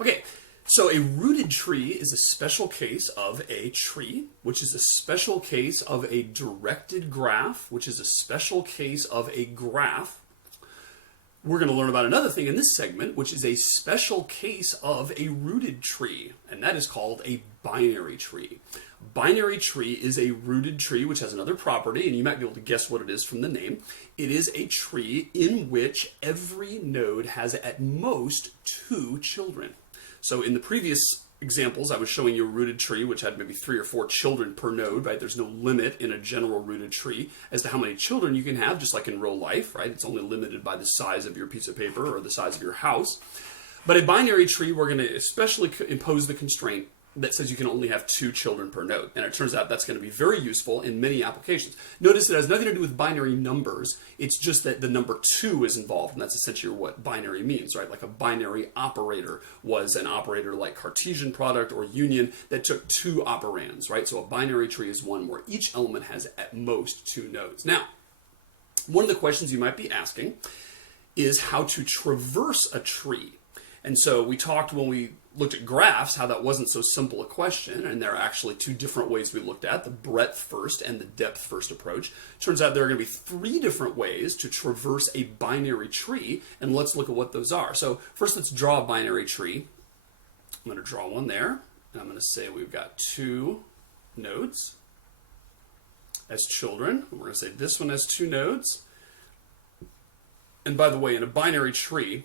Okay, so a rooted tree is a special case of a tree, which is a special case of a directed graph, which is a special case of a graph. We're going to learn about another thing in this segment, which is a special case of a rooted tree, and that is called a binary tree. Binary tree is a rooted tree which has another property, and you might be able to guess what it is from the name. It is a tree in which every node has at most 2 children. So in the previous examples, I was showing you a rooted tree which had maybe 3 or 4 children per node, right? There's no limit in a general rooted tree as to how many children you can have, just like in real life, right? It's only limited by the size of your piece of paper or the size of your house. But a binary tree, we're going to especially impose the constraint that says you can only have 2 children per node. And it turns out that's going to be very useful in many applications. Notice it has nothing to do with binary numbers. It's just that the number 2 is involved, and that's essentially what binary means, right? Like a binary operator was an operator like Cartesian product or union that took 2 operands, right? So a binary tree is one where each element has at most 2 nodes. Now, one of the questions you might be asking is how to traverse a tree. And so we talked when we looked at graphs how that wasn't so simple a question, and there are actually 2 different ways we looked at, the breadth first and the depth first approach. Turns out there are going to be 3 different ways to traverse a binary tree, and let's look at what those are. So first let's draw a binary tree. I'm going to draw one there, and I'm going to say we've got 2 nodes as children. We're going to say this one has 2 nodes. And by the way, in a binary tree,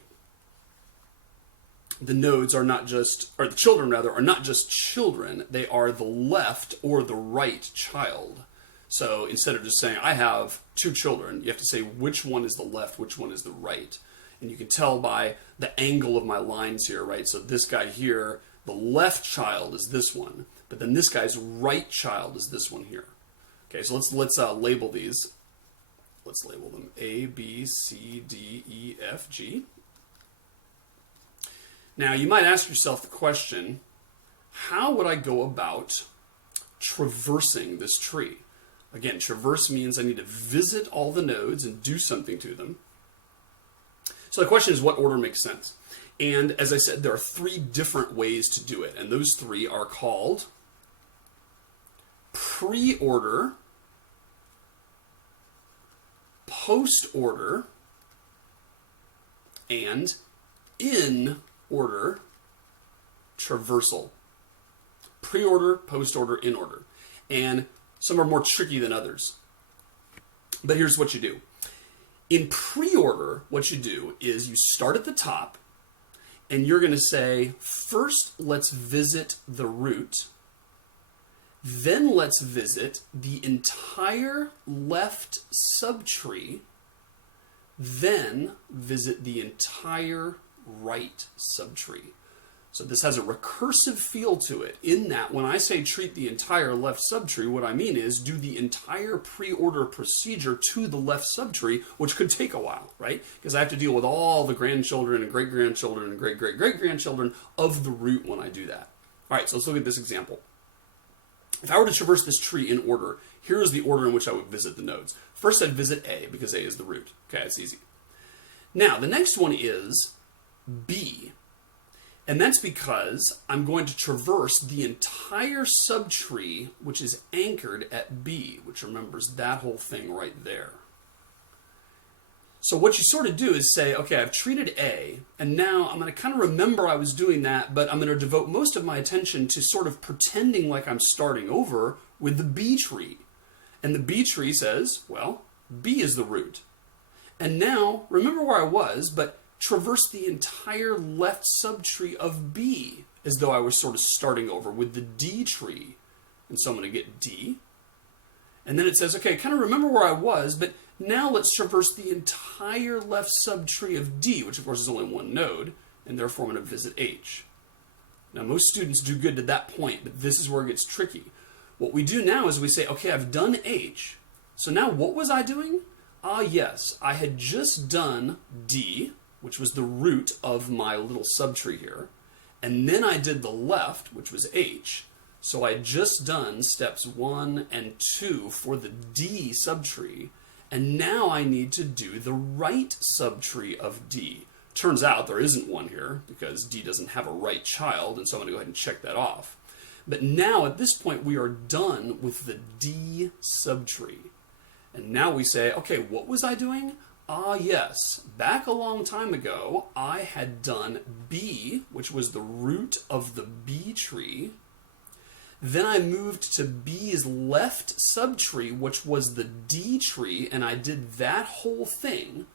the nodes are not just, or the children rather, are not just children, they are the left or the right child. So instead of just saying, I have 2 children, you have to say which one is the left, which one is the right. And you can tell by the angle of my lines here, right? So this guy here, the left child is this one, but then this guy's right child is this one here. Okay, so let's label these. Let's label them A, B, C, D, E, F, G. Now, you might ask yourself the question, how would I go about traversing this tree? Again, traverse means I need to visit all the nodes and do something to them. So the question is, what order makes sense? And as I said, there are 3 different ways to do it, and those 3 are called pre-order, post-order, and in-order traversal. Pre-order, post-order, in-order. And some are more tricky than others. But here's what you do. In pre-order, what you do is you start at the top, and you're going to say, first let's visit the root, then let's visit the entire left subtree, then visit the entire right subtree. So this has a recursive feel to it, in that when I say treat the entire left subtree, what I mean is do the entire pre-order procedure to the left subtree, which could take a while, right? Because I have to deal with all the grandchildren and great-grandchildren and great-great-great-grandchildren of the root when I do that. All right, so let's look at this example. If I were to traverse this tree in order, here is the order in which I would visit the nodes. First, I'd visit A, because A is the root. Okay, it's easy. Now, the next one is B. And that's because I'm going to traverse the entire subtree, which is anchored at B, which remembers that whole thing right there. So what you sort of do is say, okay, I've treated A, and now I'm going to kind of remember I was doing that, but I'm going to devote most of my attention to sort of pretending like I'm starting over with the B tree. And the B tree says, well, B is the root. And now, remember where I was, but traverse the entire left subtree of B as though I was sort of starting over with the D tree. And so I'm going to get D. And then it says, okay, kind of remember where I was, but now let's traverse the entire left subtree of D, which of course is only one node, and therefore I'm going to visit H. Now most students do good to that point, but this is where it gets tricky. What we do now is we say, okay, I've done H. So now what was I doing? Ah, yes, I had just done D, which was the root of my little subtree here, and then I did the left, which was H. So I had just done steps 1 and 2 for the D subtree, and now I need to do the right subtree of D. Turns out there isn't one here because D doesn't have a right child, and so I'm going to go ahead and check that off. But now at this point we are done with the D subtree. And now we say, okay, what was I doing? Ah, yes, back a long time ago, I had done B, which was the root of the B tree. Then I moved to B's left subtree, which was the D tree, and I did that whole thing.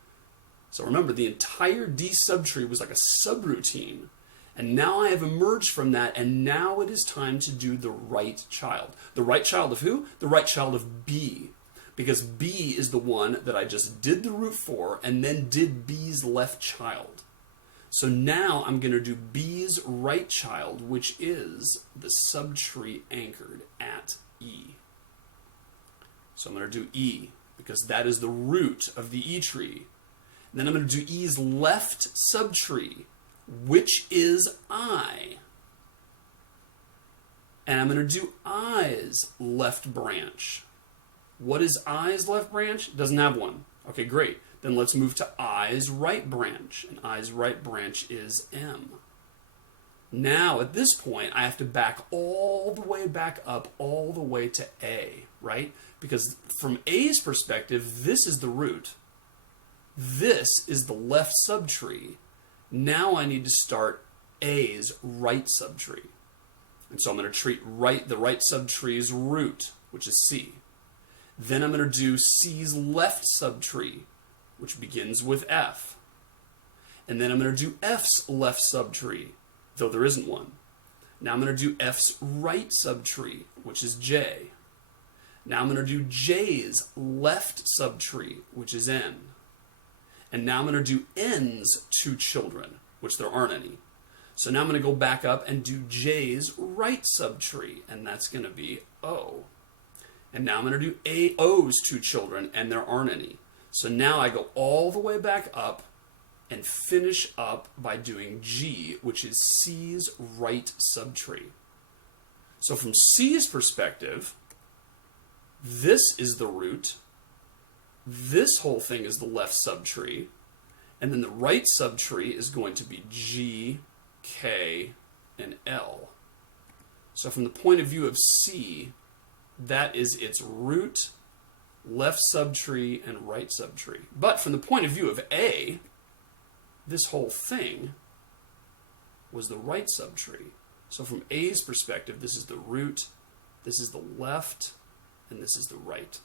So remember, the entire D subtree was like a subroutine. And now I have emerged from that, and now it is time to do the right child. The right child of who? The right child of B. Because B is the one that I just did the root for and then did B's left child. So now I'm going to do B's right child, which is the subtree anchored at E. So I'm going to do E, because that is the root of the E tree. And then I'm going to do E's left subtree, which is I. And I'm going to do I's left branch. What is I's left branch? It doesn't have one. Okay, great. Then let's move to I's right branch. And I's right branch is M. Now, at this point, I have to back all the way back up, all the way to A, right? Because from A's perspective, this is the root. This is the left subtree. Now I need to start A's right subtree. And so I'm going to treat the right subtree's root, which is C. Then I'm going to do C's left subtree, which begins with F. And then I'm going to do F's left subtree, though there isn't one. Now I'm going to do F's right subtree, which is J. Now I'm going to do J's left subtree, which is N. And now I'm going to do N's two children, which there aren't any. So now I'm going to go back up and do J's right subtree, and that's going to be O. And now I'm going to do O's two children, and there aren't any. So now I go all the way back up and finish up by doing G, which is C's right subtree. So from C's perspective, this is the root. This whole thing is the left subtree. And then the right subtree is going to be G, K, and L. So from the point of view of C, that is its root, left subtree, and right subtree. But from the point of view of A, this whole thing was the right subtree. So from A's perspective, this is the root, this is the left, and this is the right.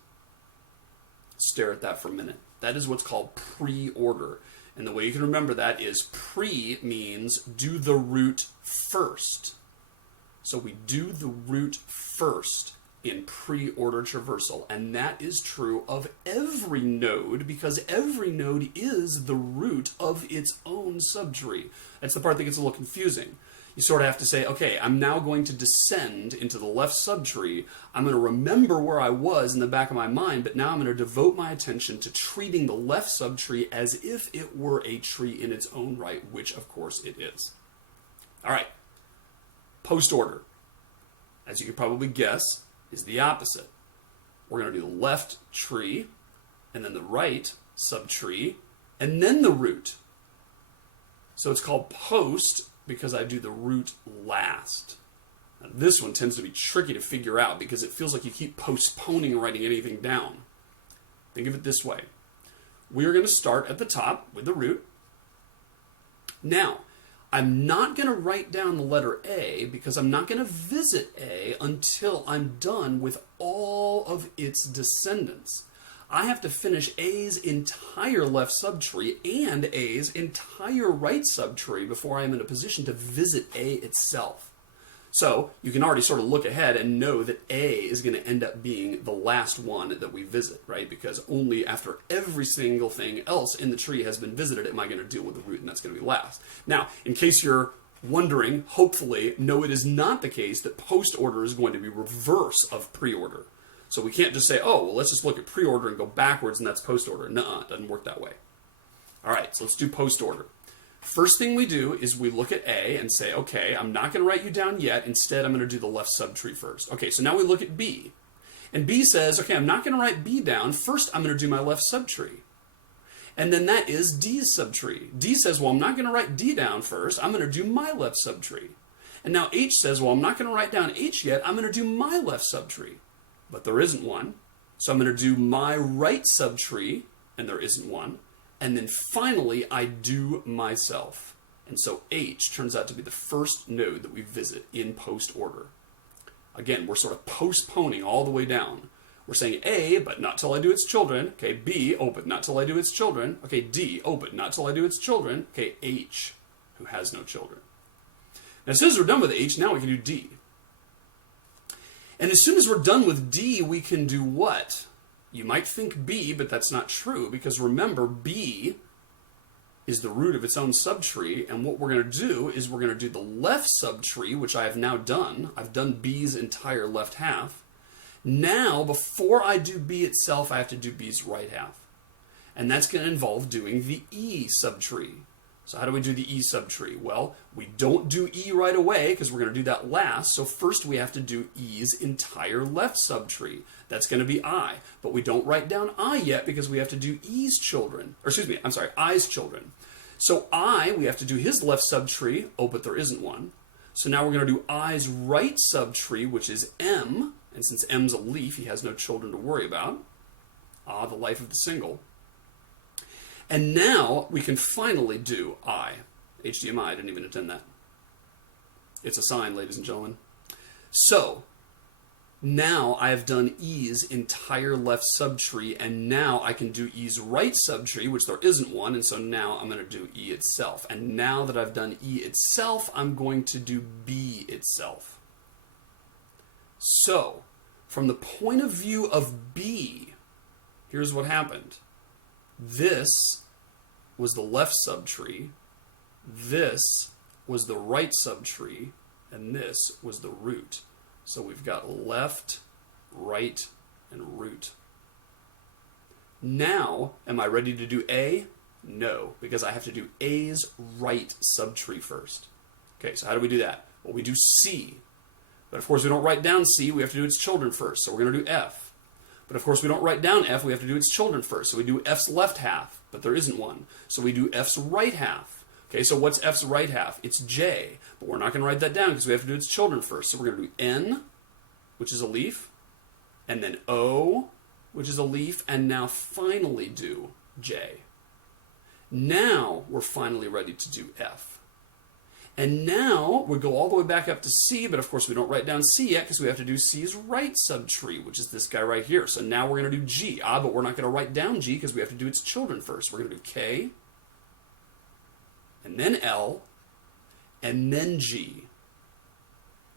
Stare at that for a minute. That is what's called pre-order. And the way you can remember that is pre means do the root first. So we do the root first in pre-order traversal, and that is true of every node because every node is the root of its own subtree. That's the part that gets a little confusing. You sort of have to say, okay, I'm now going to descend into the left subtree. I'm going to remember where I was in the back of my mind, but now I'm going to devote my attention to treating the left subtree as if it were a tree in its own right, which of course it is. All right, post order, as you could probably guess, is the opposite. We're going to do the left tree, and then the right subtree, and then the root. So it's called post because I do the root last. Now, this one tends to be tricky to figure out because it feels like you keep postponing writing anything down. Think of it this way. We are going to start at the top with the root. Now, I'm not going to write down the letter A because I'm not going to visit A until I'm done with all of its descendants. I have to finish A's entire left subtree and A's entire right subtree before I'm in a position to visit A itself. So you can already sort of look ahead and know that A is going to end up being the last one that we visit, right? Because only after every single thing else in the tree has been visited am I going to deal with the root, and that's going to be last. Now, in case you're wondering, hopefully, no, it is not the case that post order is going to be reverse of pre-order. So we can't just say, oh, well, let's just look at pre-order and go backwards, and that's post-order. Nuh-uh, it doesn't work that way. All right, so let's do post-order. First thing we do is we look at A and say, okay, I'm not going to write you down yet. Instead, I'm going to do the left subtree first. Okay, so now we look at B. And B says, okay, I'm not going to write B down. First, I'm going to do my left subtree. And then that is D's subtree. D says, well, I'm not going to write D down first. I'm going to do my left subtree. And now H says, well, I'm not going to write down H yet. I'm going to do my left subtree. But there isn't one. So I'm going to do my right subtree, and there isn't one. And then finally, I do myself. And so H turns out to be the first node that we visit in post order. Again, we're sort of postponing all the way down. We're saying A, but not till I do its children. Okay, B, oh, but not till I do its children. Okay, D, oh, but not till I do its children. Okay, H, who has no children. Now, as soon as we're done with H, now we can do D. And as soon as we're done with D, we can do what? You might think B, but that's not true, because remember, B is the root of its own subtree, and what we're going to do is we're going to do the left subtree, which I have now done. I've done B's entire left half. Now, before I do B itself, I have to do B's right half. And that's going to involve doing the E subtree. So how do we do the E subtree? Well, we don't do E right away because we're going to do that last. So first we have to do E's entire left subtree. That's going to be I. But we don't write down I yet because we have to do E's children. Or excuse me, I'm sorry, I's children. So I, we have to do his left subtree. Oh, but there isn't one. So now we're going to do I's right subtree, which is M. And since M's a leaf, he has no children to worry about. Ah, the life of the single. And now we can finally do I. HDMI, I didn't even intend that. It's a sign, ladies and gentlemen. So, now I have done E's entire left subtree, and now I can do E's right subtree, which there isn't one, and so now I'm going to do E itself. And now that I've done E itself, I'm going to do B itself. So, from the point of view of B, here's what happened. This was the left subtree, this was the right subtree, and this was the root. So we've got left, right, and root. Now, am I ready to do A? No, because I have to do A's right subtree first. Okay, so how do we do that? Well, we do C. But of course we don't write down C, we have to do its children first, so we're going to do F. But of course we don't write down F, we have to do its children first, so we do F's left half, but there isn't one. So we do F's right half. Okay, so what's F's right half? It's J, but we're not going to write that down because we have to do its children first. So we're going to do N, which is a leaf, and then O, which is a leaf, and now finally do J. Now we're finally ready to do F. And now we go all the way back up to C, but of course we don't write down C yet because we have to do C's right subtree, which is this guy right here. So now we're going to do G. But we're not going to write down G because we have to do its children first. We're going to do K, and then L, and then G.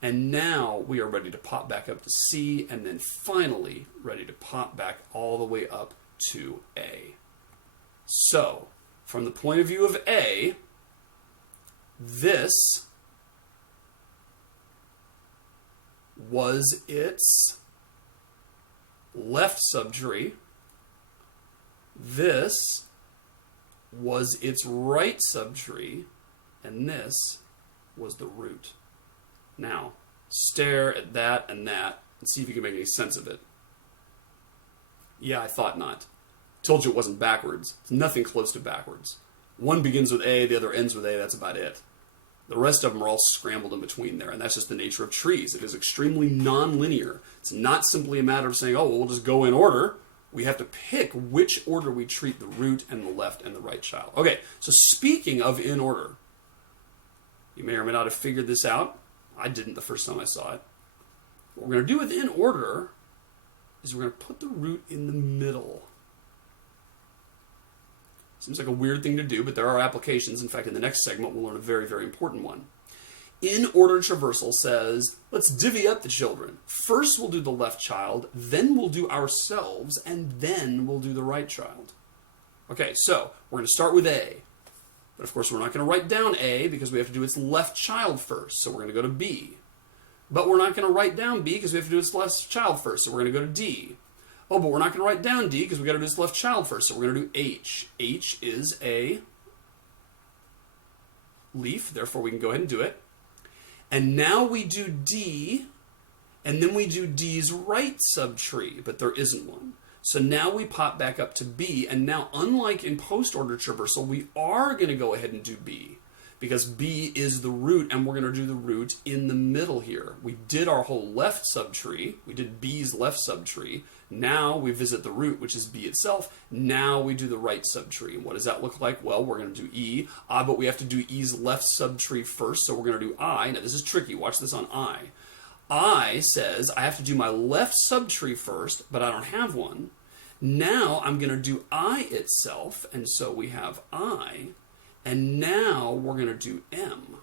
And now we are ready to pop back up to C, and then finally ready to pop back all the way up to A. So, from the point of view of A, this was its left subtree. This was its right subtree. And this was the root. Now, stare at that and see if you can make any sense of it. Yeah, I thought not. Told you it wasn't backwards. It's nothing close to backwards. One begins with A, the other ends with A, that's about it. The rest of them are all scrambled in between there, and that's just the nature of trees. It is extremely non-linear. It's not simply a matter of saying, oh, well, we'll just go in order. We have to pick which order we treat the root and the left and the right child. Okay, so speaking of in order, you may or may not have figured this out. I didn't the first time I saw it. What we're going to do with in order is we're going to put the root in the middle. Seems like a weird thing to do, but there are applications. In fact, in the next segment, we'll learn a very, very important one. In-order traversal says, let's divvy up the children. First, we'll do the left child, then we'll do ourselves, and then we'll do the right child. Okay, so we're going to start with A. But of course, we're not going to write down A because we have to do its left child first, so we're going to go to B. But we're not going to write down B because we have to do its left child first, so we're going to go to D. Oh, but we're not going to write down D because we've got to do its left child first, so we're going to do H. H is a leaf, therefore we can go ahead and do it. And now we do D, and then we do D's right subtree, but there isn't one. So now we pop back up to B, and now unlike in post-order traversal, we are going to go ahead and do B, because B is the root, and we're going to do the root in the middle here. We did our whole left subtree. We did B's left subtree. Now we visit the root, which is B itself. Now we do the right subtree. And what does that look like? Well, we're going to do E, but we have to do E's left subtree first, so we're going to do I. Now this is tricky. Watch this on I. I says I have to do my left subtree first, but I don't have one. Now I'm going to do I itself, and so we have I, and now we're going to do M.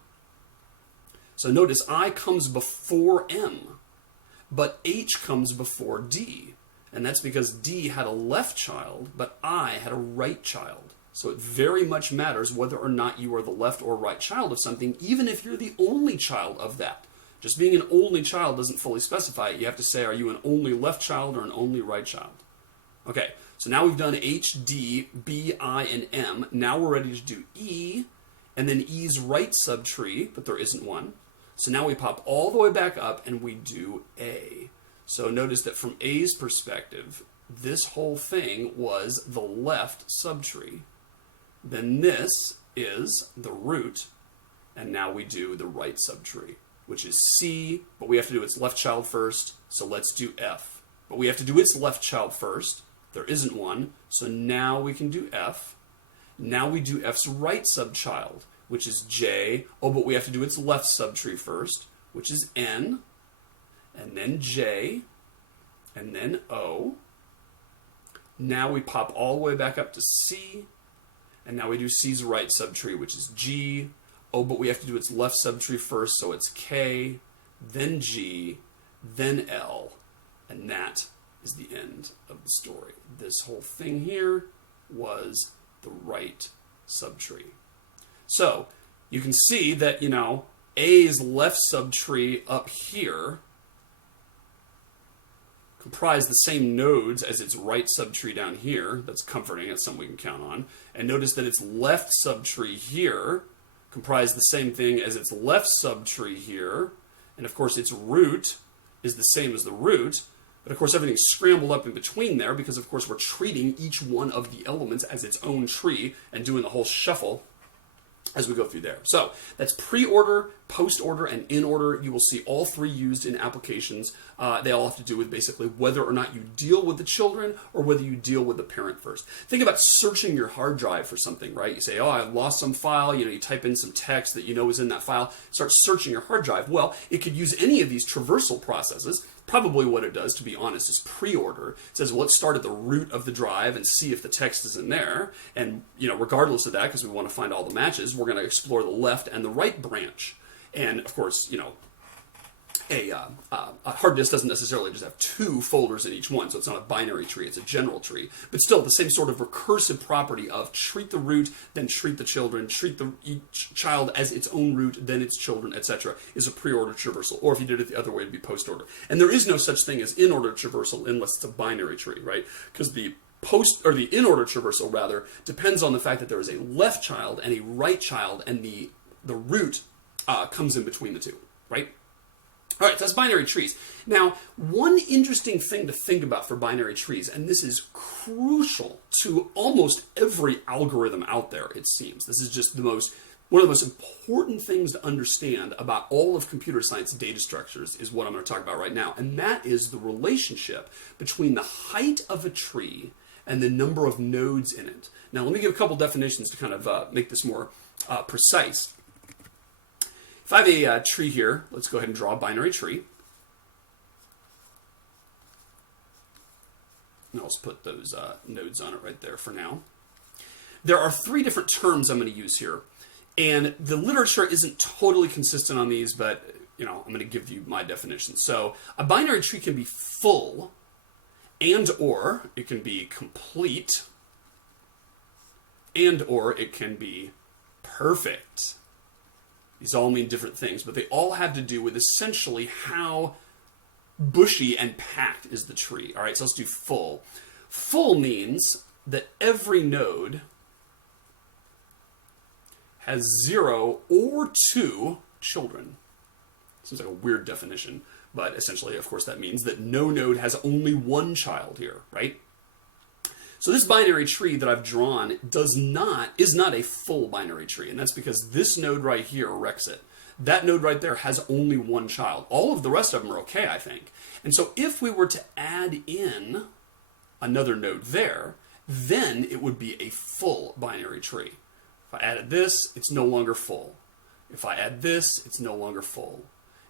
So notice I comes before M, but H comes before D, and that's because D had a left child, but I had a right child. So it very much matters whether or not you are the left or right child of something, even if you're the only child of that. Just being an only child doesn't fully specify it. You have to say, are you an only left child or an only right child? Okay, so now we've done H, D, B, I, and M. Now we're ready to do E, and then E's right subtree, but there isn't one. So now we pop all the way back up and we do A. So notice that from A's perspective, this whole thing was the left subtree. Then this is the root, and now we do the right subtree, which is C, but we have to do its left child first, so let's do F. But we have to do its left child first. There isn't one, so now we can do F. Now we do F's right subchild, which is J. Oh, but we have to do its left subtree first, which is N, and then J, and then O. Now we pop all the way back up to C, and now we do C's right subtree, which is G. Oh, but we have to do its left subtree first, so it's K, then G, then L, and that is the end of the story. This whole thing here was the right subtree. So you can see that, A's left subtree up here comprise the same nodes as its right subtree down here. That's comforting. That's something we can count on. And notice that its left subtree here comprise the same thing as its left subtree here. And of course its root is the same as the root. But of course everything's scrambled up in between there because of course we're treating each one of the elements as its own tree and doing the whole shuffle as we go through there. So that's pre-order, post-order, and in-order. You will see all three used in applications. They all have to do with basically whether or not you deal with the children or whether you deal with the parent first. Think about searching your hard drive for something, right? You say, oh, I lost some file. You type in some text that you know is in that file. Start searching your hard drive. Well, it could use any of these traversal processes. Probably what it does, to be honest, is pre-order. It says, well, let's start at the root of the drive and see if the text is in there. And, regardless of that, because we want to find all the matches, we're going to explore the left and the right branch. And, of course, a hard disk doesn't necessarily just have two folders in each one, so it's not a binary tree, it's a general tree. But still, the same sort of recursive property of treat the root, then treat the children, treat each child as its own root, then its children, etc., is a pre-order traversal. Or if you did it the other way, it'd be post-order. And there is no such thing as in-order traversal unless it's a binary tree, right? Because the in-order traversal, rather, depends on the fact that there is a left child and a right child, and the root comes in between the two, right? All right, so that's binary trees. Now, one interesting thing to think about for binary trees, and this is crucial to almost every algorithm out there, it seems. This is just one of the most important things to understand about all of computer science data structures is what I'm going to talk about right now, and that is the relationship between the height of a tree and the number of nodes in it. Now, let me give a couple definitions to kind of make this more precise. If I have a tree here, let's go ahead and draw a binary tree. And I'll just put those nodes on it right there for now. There are three different terms I'm going to use here. And the literature isn't totally consistent on these, but I'm going to give you my definition. So a binary tree can be full, and or it can be complete, and or it can be perfect. These all mean different things, but they all have to do with essentially how bushy and packed is the tree. All right, so let's do full. Full means that every node has 0 or 2 children. Seems like a weird definition, but essentially, of course, that means that no node has only one child here, right? So this binary tree that I've drawn is not a full binary tree, and that's because this node right here wrecks it. That node right there has only one child. All of the rest of them are okay, I think. And so if we were to add in another node there, then it would be a full binary tree. If I added this, it's no longer full. If I add this, it's no longer full.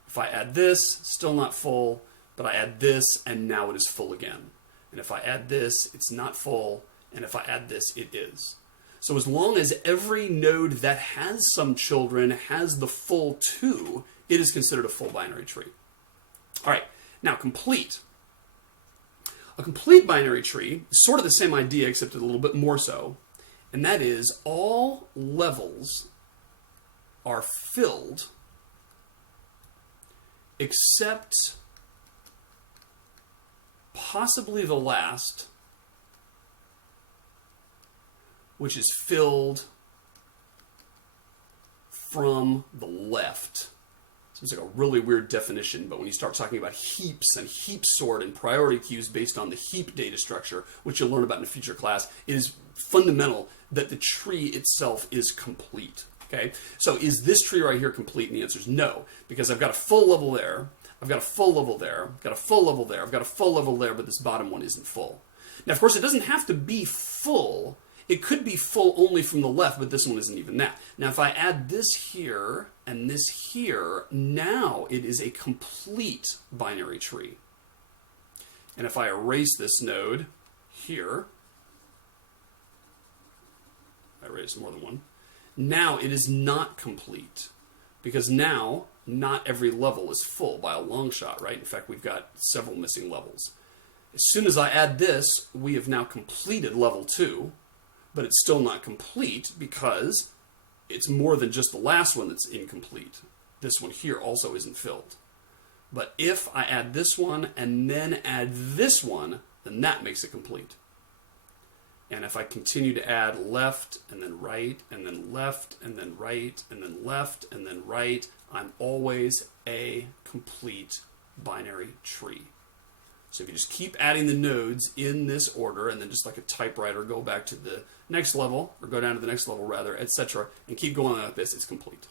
If I add this, still not full, but I add this, and now it is full again. And if I add this, it's not full, and if I add this, it is. So as long as every node that has some children has the full 2, it is considered a full binary tree. All right, now complete. A complete binary tree is sort of the same idea, except a little bit more so, and that is all levels are filled except possibly the last, which is filled from the left. Seems like a really weird definition, but when you start talking about heaps and heap sort and priority queues based on the heap data structure, which you'll learn about in a future class, it is fundamental that the tree itself is complete. Okay, so is this tree right here complete? And the answer is no, because I've got a full level there, I've got a full level there, I've got a full level there, I've got a full level there, but this bottom one isn't full. Now, of course, it doesn't have to be full. It could be full only from the left, but this one isn't even that. Now, if I add this here and this here, now it is a complete binary tree. And if I erase this node here, I erase more than one, now it is not complete, because now not every level is full by a long shot, right? In fact, we've got several missing levels. As soon as I add this, we have now completed level 2, but it's still not complete because it's more than just the last one that's incomplete. This one here also isn't filled. But if I add this one and then add this one, then that makes it complete. And if I continue to add left and then right and then left and then right and then left and then right, I'm always a complete binary tree. So if you just keep adding the nodes in this order, and then just like a typewriter, go back to the next level, or go down to the next level rather, etc., and keep going like this, it's complete.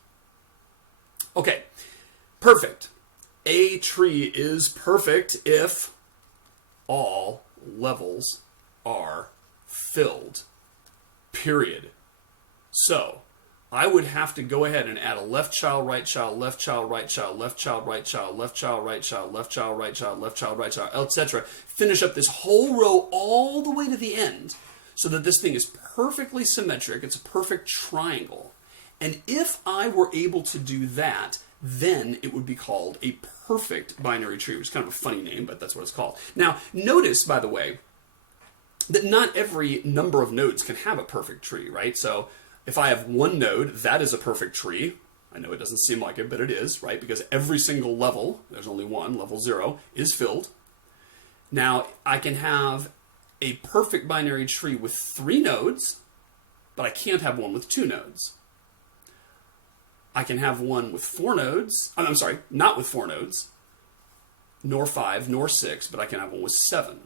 Okay, perfect. A tree is perfect if all levels are filled, period. So I would have to go ahead and add a left child, right child, left child, right child, left child, right child, left child, right child, left child, right child, left child, right child, etc. Finish up this whole row all the way to the end so that this thing is perfectly symmetric. It's a perfect triangle. And if I were able to do that, then it would be called a perfect binary tree, which is kind of a funny name, but that's what it's called. Now, notice, by the way, that not every number of nodes can have a perfect tree, right? So if I have one node, that is a perfect tree. I know it doesn't seem like it, but it is, right? Because every single level, there's only one, level 0, is filled. Now, I can have a perfect binary tree with 3 nodes, but I can't have one with 2 nodes. I can have one with 4 nodes. I'm sorry, not with 4 nodes, nor 5, nor 6, but I can have one with 7.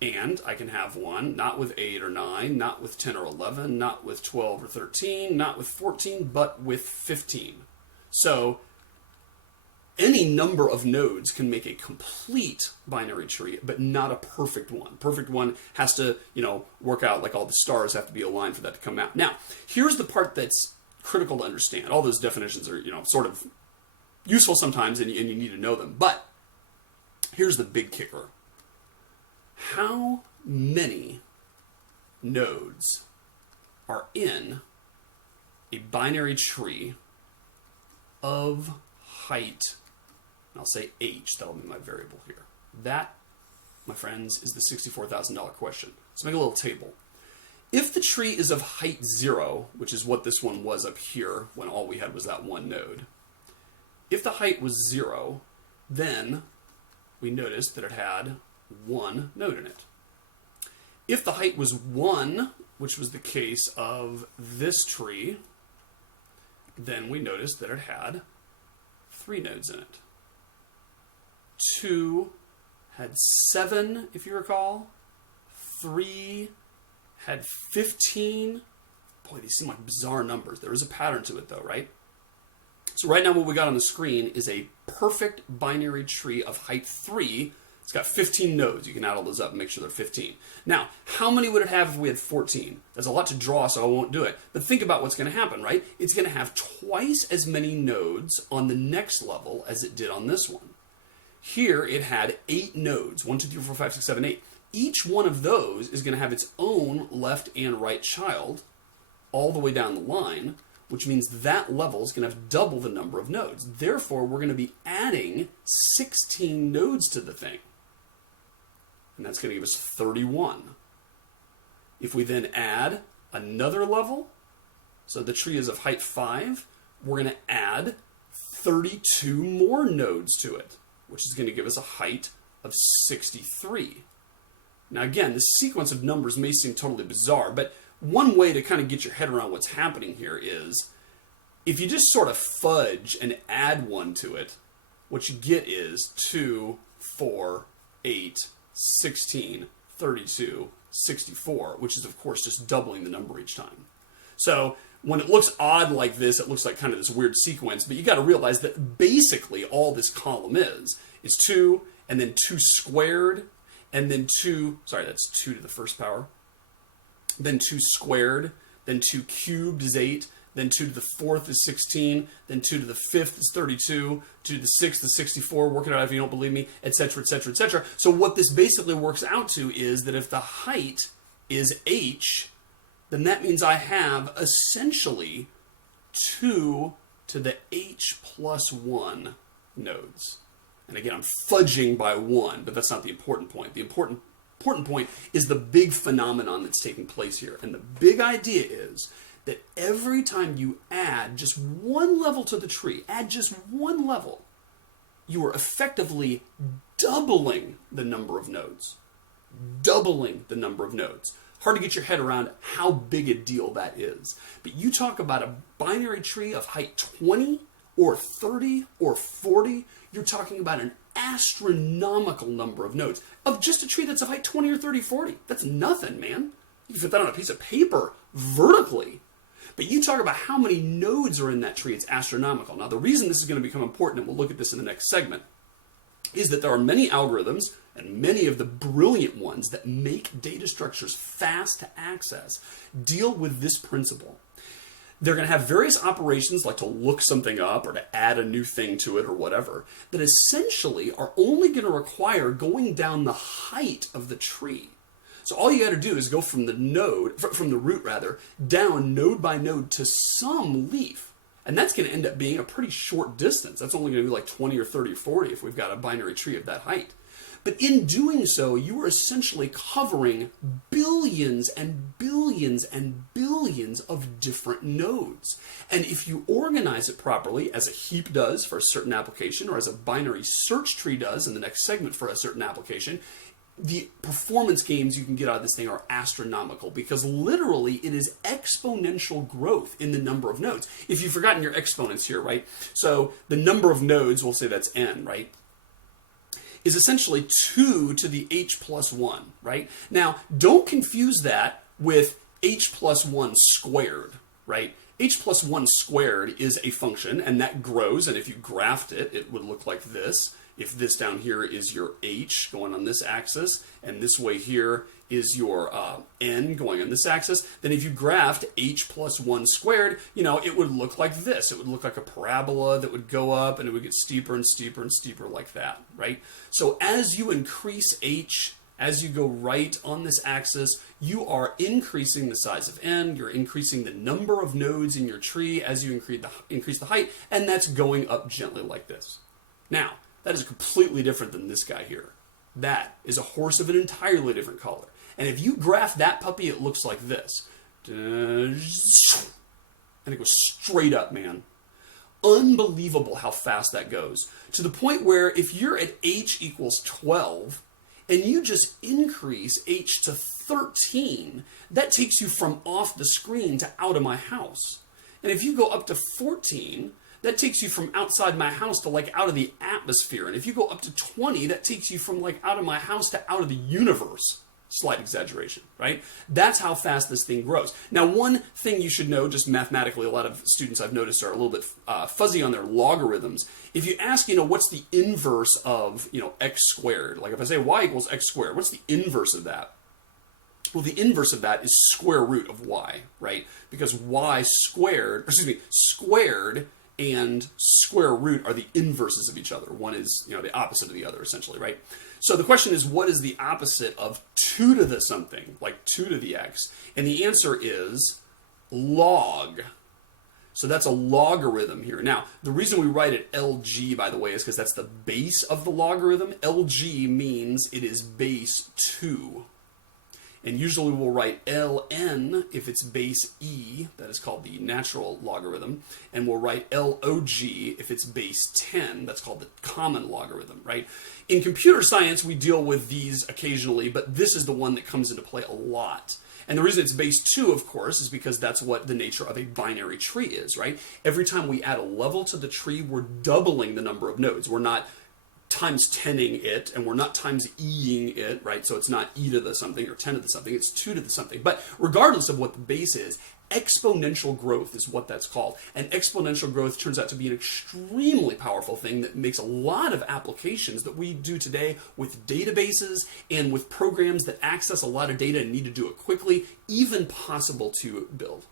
And I can have one not with 8 or 9, not with 10 or 11, not with 12 or 13, not with 14, but with 15. So any number of nodes can make a complete binary tree, but not a perfect one. Perfect one has to, work out like all the stars have to be aligned for that to come out. Now, here's the part that's critical to understand. All those definitions are, sort of useful sometimes, and you need to know them. But here's the big kicker. How many nodes are in a binary tree of height, and I'll say h, that'll be my variable here. That, my friends, is the $64,000 question. Let's make a little table. If the tree is of height 0, which is what this one was up here when all we had was that one node, if the height was 0, then we noticed that it had 1 node in it. If the height was 1, which was the case of this tree, then we noticed that it had 3 nodes in it. 2 had 7, if you recall. 3 had 15. Boy, these seem like bizarre numbers. There is a pattern to it, though, right? So right now what we got on the screen is a perfect binary tree of height 3. It's got 15 nodes. You can add all those up and make sure they're 15. Now, how many would it have if we had 14? There's a lot to draw, so I won't do it. But think about what's going to happen, right? It's going to have twice as many nodes on the next level as it did on this one. Here, it had 8 nodes. 1, 2, 3, 4, 5, 6, 7, 8. Each one of those is going to have its own left and right child all the way down the line, which means that level is going to have double the number of nodes. Therefore, we're going to be adding 16 nodes to the thing. And that's going to give us 31. If we then add another level, so the tree is of height 5, we're going to add 32 more nodes to it, which is going to give us a height of 63. Now again, this sequence of numbers may seem totally bizarre, but one way to kind of get your head around what's happening here is, if you just sort of fudge and add 1 to it, what you get is 2, 4, 8, 16, 32, 64, which is of course just doubling the number each time. So when it looks odd like this, it looks like kind of this weird sequence, but you got to realize that basically all this column is 2, and then 2 squared, and then 2, sorry, that's 2 to the first power, then 2 squared, then 2 cubed is 8, then 2 to the 4th is 16, then 2 to the 5th is 32, 2 to the 6th is 64, work it out if you don't believe me, etc., etc., etc. So what this basically works out to is that if the height is h, then that means I have essentially 2 to the h plus 1 nodes. And again, I'm fudging by 1, but that's not the important point. The important point is the big phenomenon that's taking place here. And the big idea is that every time you add just one level to the tree, add just one level, you are effectively doubling the number of nodes. Doubling the number of nodes. Hard to get your head around how big a deal that is. But you talk about a binary tree of height 20 or 30 or 40, you're talking about an astronomical number of nodes of just a tree that's of height 20 or 30, 40. That's nothing, man. You can fit that on a piece of paper vertically. But you talk about how many nodes are in that tree, it's astronomical. Now, the reason this is going to become important, and we'll look at this in the next segment, is that there are many algorithms, and many of the brilliant ones that make data structures fast to access, deal with this principle. They're going to have various operations like to look something up or to add a new thing to it or whatever that essentially are only going to require going down the height of the tree. So all you got to do is go from the root down node by node to some leaf. And that's going to end up being a pretty short distance. That's only going to be like 20 or 30 or 40 if we've got a binary tree of that height. But in doing so, you are essentially covering billions and billions and billions of different nodes. And if you organize it properly, as a heap does for a certain application, or as a binary search tree does in the next segment for a certain application, the performance gains you can get out of this thing are astronomical, because literally it is exponential growth in the number of nodes. If you've forgotten your exponents here, right? So the number of nodes, we'll say that's n, right? Is essentially 2 to the h plus 1, right? Now, don't confuse that with h plus 1 squared, right? H plus 1 squared is a function, and that grows, and if you graphed it, it would look like this. If this down here is your h going on this axis, and this way here is your n going on this axis, then if you graphed h plus 1 squared, it would look like this. It would look like a parabola that would go up, and it would get steeper and steeper and steeper like that, right? So as you increase h, as you go right on this axis, you are increasing the size of n, you're increasing the number of nodes in your tree as you increase the height, and that's going up gently like this. Now, that is completely different than this guy here. That is a horse of an entirely different color. And if you graph that puppy, it looks like this. And it goes straight up, man. Unbelievable how fast that goes. To the point where if you're at h equals 12, and you just increase h to 13, that takes you from off the screen to out of my house. And if you go up to 14, that takes you from outside my house to like out of the atmosphere. And if you go up to 20, that takes you from like out of my house to out of the universe. Slight exaggeration, right? That's how fast this thing grows. Now, one thing you should know, just mathematically, a lot of students I've noticed are a little bit fuzzy on their logarithms. If you ask, what's the inverse of, x squared? Like if I say y equals x squared, what's the inverse of that? Well, the inverse of that is square root of y, right? Because squared and square root are the inverses of each other. One is, the opposite of the other, essentially, right? So the question is, what is the opposite of 2 to the something, like 2 to the x? And the answer is log. So that's a logarithm here. Now, the reason we write it LG, by the way, is because that's the base of the logarithm. LG means it is base 2. And usually we'll write ln if it's base e, that is called the natural logarithm, and we'll write log if it's base 10, that's called the common logarithm, right? In computer science, we deal with these occasionally, but this is the one that comes into play a lot. And the reason it's base 2, of course, is because that's what the nature of a binary tree is, right? Every time we add a level to the tree, we're doubling the number of nodes. We're not times 10ing it, and we're not times e-ing it, right? So it's not e to the something or 10 to the something, it's 2 to the something. But regardless of what the base is, exponential growth is what that's called. And exponential growth turns out to be an extremely powerful thing that makes a lot of applications that we do today with databases and with programs that access a lot of data and need to do it quickly, even possible to build.